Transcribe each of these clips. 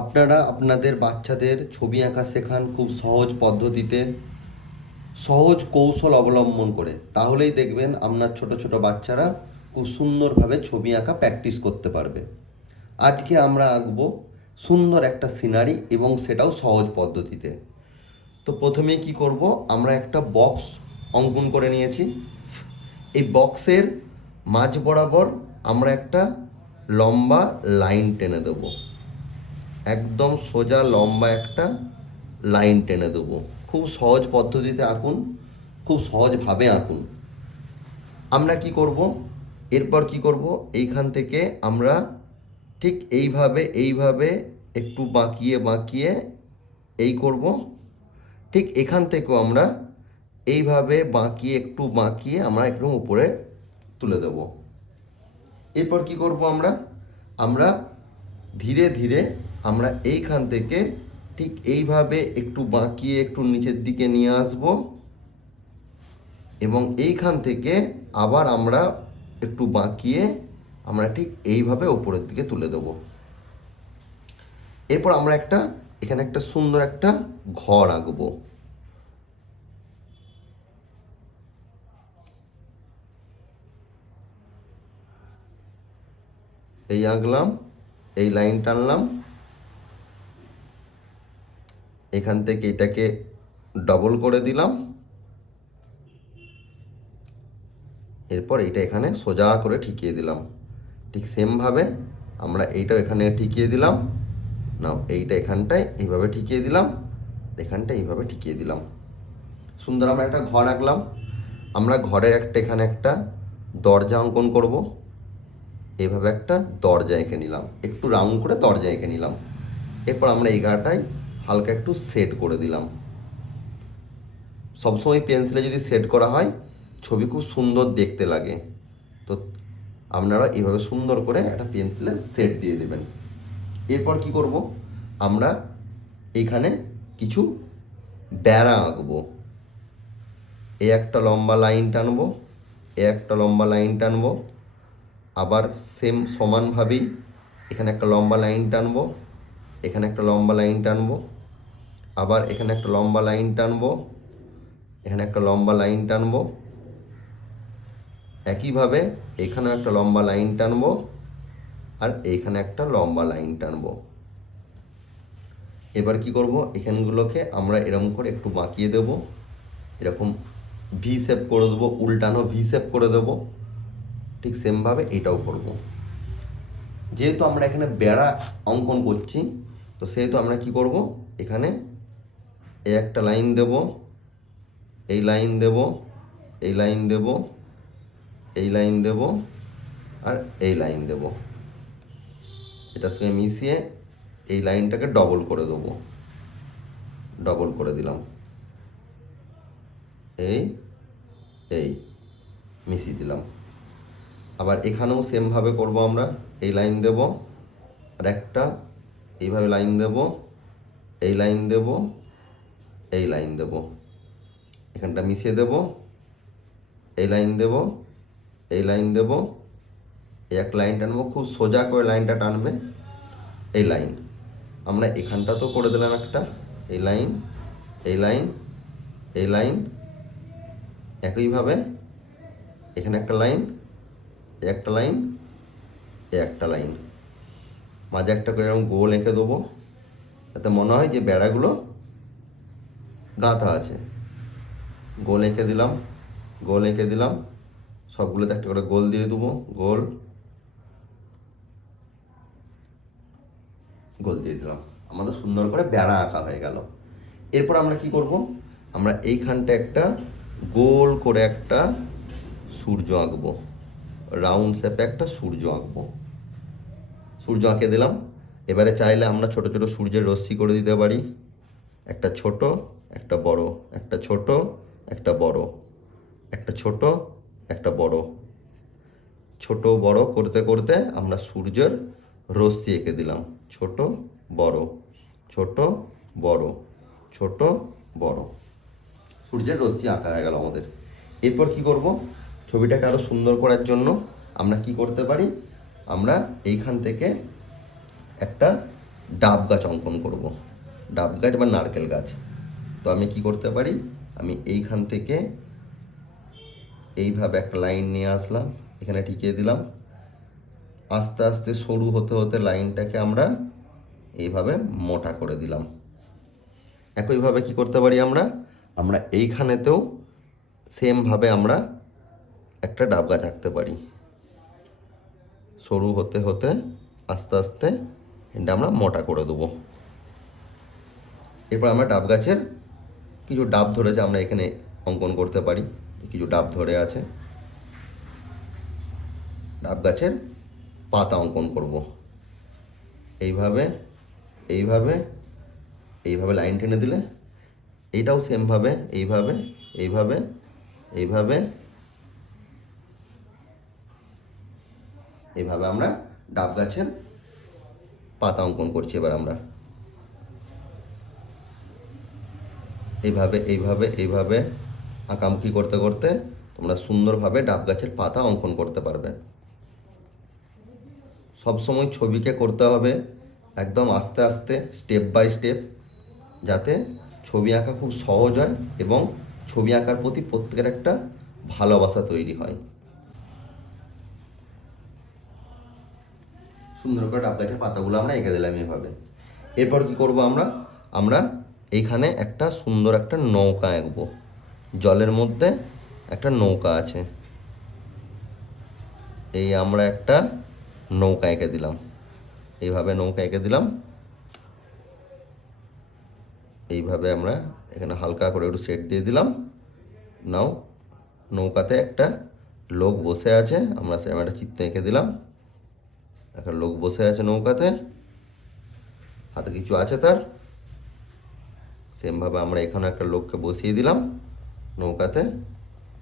আপনারা আপনাদের বাচ্চাদের ছবি আঁকা শেখান খুব সহজ পদ্ধতিতে, সহজ কৌশল অবলম্বন করে, তাহলেই দেখবেন আপনার ছোট ছোট বাচ্চারা খুব সুন্দরভাবে ছবি আঁকা প্র্যাকটিস করতে পারবে। আজকে আমরা আঁকবো সুন্দর একটা সিনারি এবং সেটাও সহজ পদ্ধতিতে। তো প্রথমেই কি করব, আমরা একটা বক্স অঙ্কন করে নিয়েছি। এই বক্সের মাঝ বরাবর আমরা একটা লম্বা লাইন টেনে দেবো, একদম সোজা লম্বা একটা লাইন টেনে দেবো। খুব সহজ পদ্ধতিতে আঁকুন, খুব সহজভাবে আঁকুন। আমরা কি করব, এরপর কি করব, এইখান থেকে আমরা ঠিক এইভাবে এইভাবে একটু বাঁকিয়ে বাঁকিয়ে এই করব। ঠিক এখান থেকেও আমরা এইভাবে বাঁকিয়ে একটু বাঁকিয়ে আমরা একদম উপরে তুলে দেব। এরপর কি করব, আমরা আমরা ধীরে ধীরে আমরা এইখান থেকে ঠিক এইভাবে একটু বাঁকিয়ে একটু নিচের দিকে নিয়ে আসব এবং এইখান থেকে আবার আমরা একটু বাঁকিয়ে আমরা ঠিক এইভাবে ওপরের দিকে তুলে দেব। এরপর আমরা এখানে একটা সুন্দর একটা ঘর আঁকবো। এই আঁকলাম, এই লাইন টানলাম, এখান থেকে এটাকে ডবল করে দিলাম, এরপর এইটা এখানে সোজা করে ঠিকিয়ে দিলাম। ঠিক সেমভাবে আমরা এইটাও এখানে ঠিকিয়ে দিলাম, নাও এইটা এখানটায় এইভাবে ঠিকিয়ে দিলাম, এখানটা এইভাবে ঠিকিয়ে দিলাম। সুন্দর আমরা একটা ঘর আঁকলাম। আমরা ঘরের এখানে একটা দরজা অঙ্কন করব। এইভাবে একটা দরজা এঁকে নিলাম, একটু রাউন্ড করে দরজা এঁকে নিলাম। এরপর আমরা এই গাটায় হালকা একটু সেট করে দিলাম। সবসময় পেন্সিলে যদি সেট করা হয় ছবি খুব সুন্দর দেখতে লাগে। তো আপনারা এইভাবে সুন্দর করে একটা পেন্সিলে সেট দিয়ে দেবেন। এরপর কি করব, আমরা এখানে কিছু বেড়া আঁকবো। এই একটা লম্বা লাইন টানবো, এই একটা লম্বা লাইন টানবো, আবার সেম সমানভাবেই এখানে একটা লম্বা লাইন টানবো, এখানে একটা লম্বা লাইন টানবো, আবার এখানে একটা লম্বা লাইন টানবো, এখানে একটা লম্বা লাইন টানবো, একইভাবে এখানেও একটা লম্বা লাইন টানবো আর এইখানে একটা লম্বা লাইন টানবো। এবার কি করব, এখানগুলোকে আমরা এরকম করে একটু বাঁকিয়ে দেব, এরকম ভি শেপ করে দেবো, উল্টানো ভি শেপ করে দেবো। ঠিক সেমভাবে এটাও করব। যেহেতু আমরা এখানে বেড়া অঙ্কন করছি, তো সেহেতু আমরা কি করব, এখানে এই একটা লাইন দেব, এই লাইন দেব, এই লাইন দেব, এই লাইন দেব আর এই লাইন দেব। এটার সঙ্গে মিশিয়ে এই লাইনটাকে ডবল করে দেবো, ডবল করে দিলাম, এই এই মিশিয়ে দিলাম। আবার এখানেও সেমভাবে করব, আমরা এই লাইন দেব আর একটা এইভাবে লাইন দেব, এই লাইন দেব, এই লাইন দেব, এখানটা মিশিয়ে দেব, এই লাইন দেব, এই লাইন দেব, এই এক লাইন টানবো, খুব সোজা করে লাইনটা টানবে, এই লাইন। আমরা এখানটা তো করে দিলাম একটা, এই লাইন, এই লাইন, এই লাইন, একইভাবে এখানে একটা লাইন, একটা লাইন, একটা লাইন, মাঝে একটা করে এরকম গোল এঁকে দেবো, যাতে মনে হয় যে বেড়াগুলো গাঁথা আছে। গোল এঁকে দিলাম, গোল এঁকে দিলাম, সবগুলোতে একটা করে গোল দিয়ে দেবো, গোল, গোল দিয়ে দিলাম। আমাদের সুন্দর করে বেড়া আঁকা হয়ে গেল। এরপর আমরা কি করব, আমরা এইখানটা একটা গোল করে একটা সূর্য আঁকবো, রাউন্ড শেপে একটা সূর্য আঁকবো। সূর্য আঁকে দিলাম। এবারে চাইলে আমরা ছোট ছোট সূর্যের রশ্মি করে দিতে পারি, একটা ছোট, একটা বড়, একটা ছোট, একটা বড়, একটা ছোট, একটা বড়, ছোট বড় করতে করতে আমরা সূর্যের রশ্মি এঁকে দিলাম, ছোট বড়, ছোট বড়, ছোট বড়, সূর্যের রশ্মি আঁকা হয়ে গেল আমাদের। এরপর কি করব, ছবিটাকে আরও সুন্দর করার জন্য আমরা কি করতে পারি, আমরা এইখান থেকে একটা ডাব গাছ অঙ্কন করব, ডাব গাছ বা নারকেল গাছ। তো আমি কি করতে পারি, আমি এইখান থেকে এইভাবে একটা লাইন নিয়ে আসলাম, এখানে টিকিয়ে দিলাম, আস্তে আস্তে সরু হতে হতে লাইনটাকে আমরা এইভাবে মোটা করে দিলাম। একইভাবে কি করতে পারি আমরা, আমরা এইখানেতেও সেমভাবে আমরা একটা ডাব গাছ আঁকতে পারি। সরু হতে হতে আস্তে আস্তে এটা আমরা মোটা করে দেবো। এরপর আমরা ডাব গাছের কিছু ডাব ধরেছে আমরা এখানে অঙ্কন করতে পারি, কিছু ডাব ধরে আছে, ডাব গাছের পাতা অঙ্কন করব। এইভাবে এইভাবে এইভাবে লাইন টেনে দিলে, এইটাও সেমভাবে এইভাবে এইভাবে এইভাবে এইভাবে আমরা ডাব গাছের পাতা অঙ্কন করছি। এবার আমরা এইভাবে এইভাবে এইভাবে আঁকামুখি করতে করতে তোমরা সুন্দরভাবে ডাব গাছের পাতা অঙ্কন করতে পারবে। সবসময় ছবিকে করতে হবে একদম আস্তে আস্তে, স্টেপ বাই স্টেপ, যাতে ছবি আঁকা খুব সহজ হয় এবং ছবি আঁকার প্রতি প্রত্যেকের একটা ভালোবাসা তৈরি হয়। সুন্দর করে ডাব গাছের পাতাগুলো আমরা এঁকে দিলাম এভাবে। এরপর কি করব আমরা, আমরা এইখানে একটা সুন্দর একটা নৌকা আঁকবো। জলের মধ্যে একটা নৌকা আছে, এই আমরা একটা নৌকা এঁকে দিলাম, এইভাবে নৌকা এঁকে দিলাম। এইভাবে আমরা এখানে হালকা করে একটু সেট দিয়ে দিলাম। নাও নৌকাতে একটা লোক বসে আছে, আমরা সেরকম একটা চিত্র এঁকে দিলাম। একটা লোক বসে আছে নৌকাতে, হাতে কিছু আছে তার। সেমভাবে আমরা এখানে একটা লোককে বসিয়ে দিলাম নৌকাতে।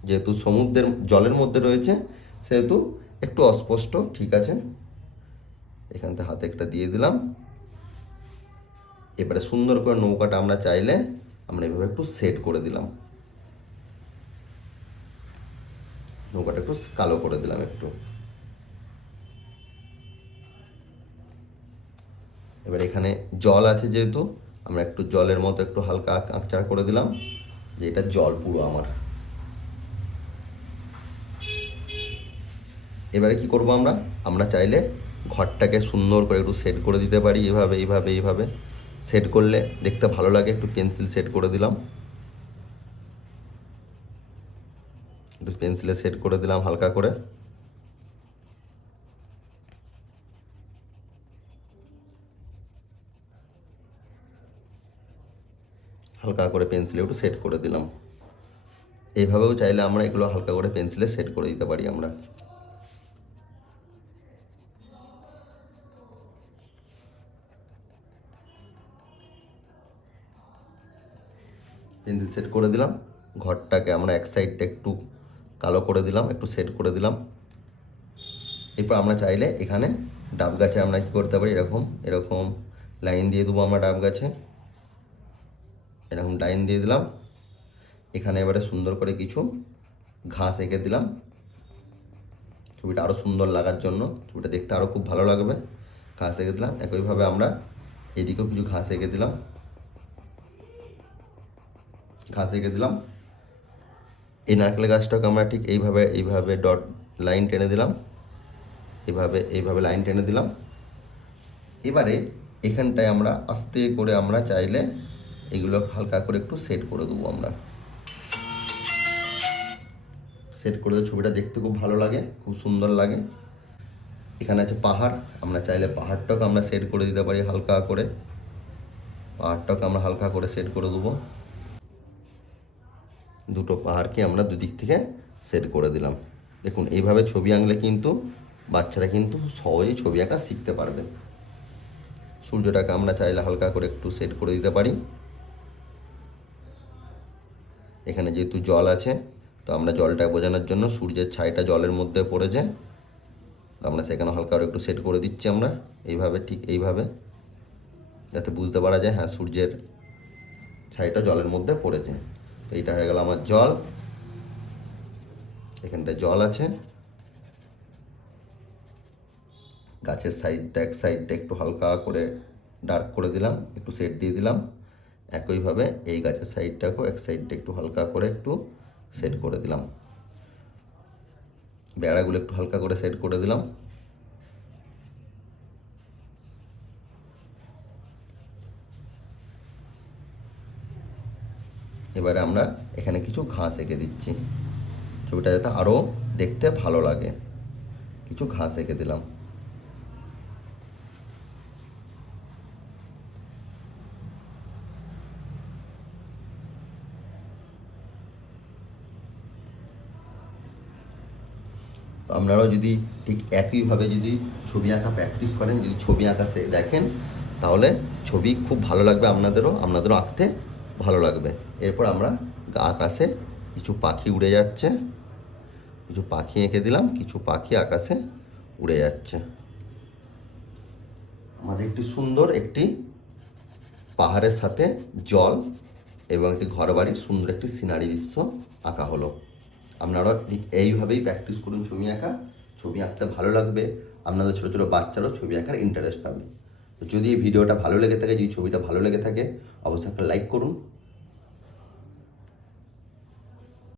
যেহেতু সমুদ্রের জলের মধ্যে রয়েছে সেহেতু একটু অস্পষ্ট, ঠিক আছে। এখান থেকে হাতে একটা দিয়ে দিলাম। এবারে সুন্দর করে নৌকাটা আমরা চাইলে আমরা এভাবে একটু সেট করে দিলাম, নৌকাটা একটু কালো করে দিলাম একটু। এবার এখানে জল আছে যেহেতু আমরা একটু জলের মতো একটু হালকা আঁকচাড়া করে দিলাম, যে এটা জল পুরো আমার। এবারে কি করব আমরা, আমরা চাইলে ঘরটাকে সুন্দর করে একটু সেট করে দিতে পারি, এইভাবে এইভাবে এইভাবে সেট করলে দেখতে ভালো লাগে। একটু পেন্সিল সেট করে দিলাম, একটু পেন্সিলে সেট করে দিলাম হালকা করে। হালকা করে পেন্সিলে একটু সেট করে দিলাম। এইভাবেও চাইলে আমরা এগুলো হালকা করে পেন্সিলে সেট করে দিতে পারি আমরা। পেন্সিল সেট করে দিলাম, ঘরটাকে আমরা এক সাইডটা একটু কালো করে দিলাম, একটু সেট করে দিলাম। এরপর আমরা চাইলে এখানে ডাব গাছে আমরা কী করতে পারি, এরকম এরকম লাইন দিয়ে দেবো আমরা ডাব গাছে, এরকম লাইন দিয়ে দিলাম। এখানে এবারে সুন্দর করে কিছু ঘাস এঁকে দিলাম, ছবিটা আরও সুন্দর লাগার জন্য, ছবিটা দেখতে আরও খুব ভালো লাগবে। ঘাস এঁকে দিলাম, একইভাবে আমরা এদিকেও কিছু ঘাস এঁকে দিলাম, ঘাস এঁকে দিলাম। এই নারকেল গাছটাকে আমরা ঠিক এইভাবে এইভাবে ডট লাইন টেনে দিলাম, এইভাবে এইভাবে লাইন টেনে দিলাম। এবারে এখানটায় আমরা আস্তে করে আমরা চাইলে এগুলো হালকা করে একটু সেট করে দেবো আমরা। সেট করে দেবো, ছবিটা দেখতে খুব ভালো লাগে, খুব সুন্দর লাগে। এখানে আছে পাহাড়, আমরা চাইলে পাহাড়টাকে আমরা সেট করে দিতে পারি হালকা করে, পাহাড়টাকে আমরা হালকা করে সেট করে দেবো। দুটো পাহাড়কে আমরা দুদিক থেকে সেট করে দিলাম। দেখুন এইভাবে ছবি আঁকলে কিন্তু বাচ্চারা কিন্তু সহজেই ছবি আঁকা শিখতে পারবে। সূর্যটাকে আমরা চাইলে হালকা করে একটু সেট করে দিতে পারি। এখানে যেহেতু জল আছে তো আমরা জলটা বোঝানোর জন্য সূর্যের ছাইটা জলের মধ্যে পড়েছে, আমরা সেখানে হালকা করে একটু সেট করে দিচ্ছি আমরা এইভাবে, ঠিক এইভাবে, যাতে বুঝতে পারা যায় হ্যাঁ সূর্যের ছাইটা জলের মধ্যে পড়েছে। তো এইটা হয়ে গেল আমার জল, এখানটায় জল আছে। গাছের সাইডটা এক সাইডটা একটু হালকা করে ডার্ক করে দিলাম, একটু শেড দিয়ে দিলাম। একইভাবে এই গাছের সাইডটাকেও এক সাইডটা একটু হালকা করে একটু শেড করে দিলাম, বেড়াগুলো একটু হালকা করে শেড করে দিলাম। এবারে আমরা এখানে কিছু ঘাস এঁকে দিচ্ছি, ছবিটা যাতে আরও দেখতে ভালো লাগে। কিছু ঘাস এঁকে দিলাম। আপনারাও যদি ঠিক একইভাবে যদি ছবি আঁকা প্র্যাকটিস করেন, যদি ছবি আঁকা দেখেন, তাহলে ছবি খুব ভালো লাগবে আপনাদেরও আঁকতে ভালো লাগবে। এরপর আমরা আকাশে কিছু পাখি উড়ে যাচ্ছে, কিছু পাখি এঁকে দিলাম, কিছু পাখি আকাশে উড়ে যাচ্ছে। আমাদের একটি সুন্দর একটি পাহাড়ের সাথে জল এবং একটি ঘরবাড়ির সুন্দর একটি সিনারি দৃশ্য আঁকা হলো। আপনারা এইভাবেই প্র্যাকটিস করুন ছবি আঁকা। ছবি আঁকতে ভালো লাগবে, আপনাদের ছোটো ছোটো বাচ্চারাও ছবি আঁকার ইন্টারেস্ট পাবে। তো যদি এই ভিডিওটা ভালো লেগে থাকে, যদি ছবিটা ভালো লেগে থাকে, অবশ্যই একটা লাইক করুন,